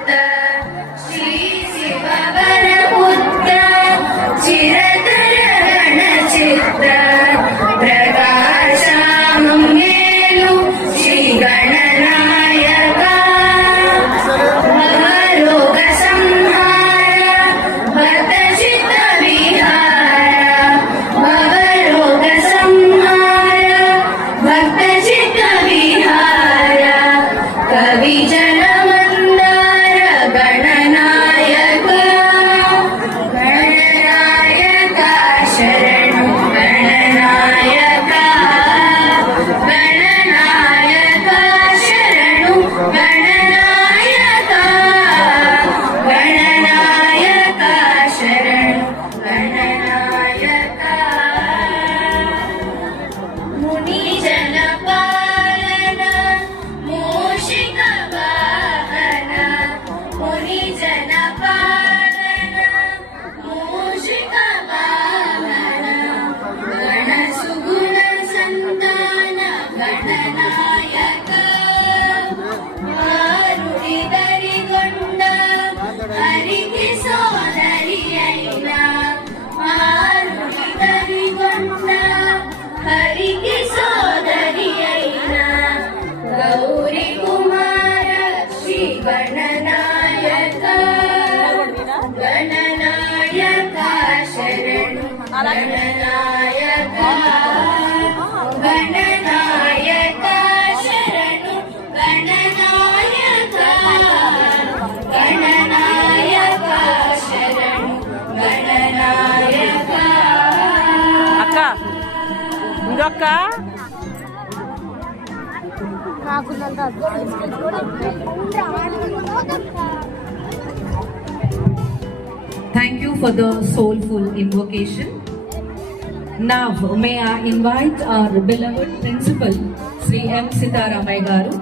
ಭಕ್ತ ಶ್ರೀ ಶಿವವರಪುತ್ರ ಚಿರತರ ಗಣಚಿತ್ತ ಪ್ರಕಾಶ ಮೇಲು ಶ್ರೀ ಗಣನಾಯಕ ಭವರೋಗ ಸಂಹಾರ ಭಕ್ತ ಚಿತ್ತ ವಿಹಾರ ಭವರೋಗ ಸಂಹಾರ ಭಕ್ತ ಚಿತ್ತ ವಿಹಾರ ಕವಿ ಜನ ಮಂದಾರ ಗಣನಾಯಕ ಗಣನಾಯಕ ಶರಣು ಗಣನಾಯಕ ಗಣನಾಯಕ ಶರಣು ಗಣನಾಯಕ ಗಣನಾಯಕ ಶರಣು ಗಣನಾಯಕ ಮುನಿ ಜನ ಪಾಲನ ಮೂಷಿಕ ವಾಹನ ಮುನಿ ಜನ ಪಾಲನ ಮೂಷಿಕ ವಾಹನ ಗಣ ಸುಗುಣ ಸಂತಾನ ಗಣನಾಯಕ ಮಾರುಡಿದರಿಗೊಂಡ ಹರಿಗೆ ಸೋದರಿಯೈನ ಮಾರುಡಿದರಿಗೊಂಡ ಹರಿಗೆ ಸೋದರಿಯೈನ ಗೌರಿ ಕುಮಾರ ಶ್ರೀ ಗಣನಾಯಕ ಗಣನಾಯಕ ಶರಣು ಗಣನಾಯಕ ಗಣನಾಯಕ ಶರಣು ಗಣನಾಯಕ ಗಣನಾಯಕ ಶರಣು ಗಣನಾಯಕ ಅಕ್ಕ ఇంకొక్క Thank you for the soulful invocation. Now may I invite our beloved principal Sri M. Sitaramaya Garu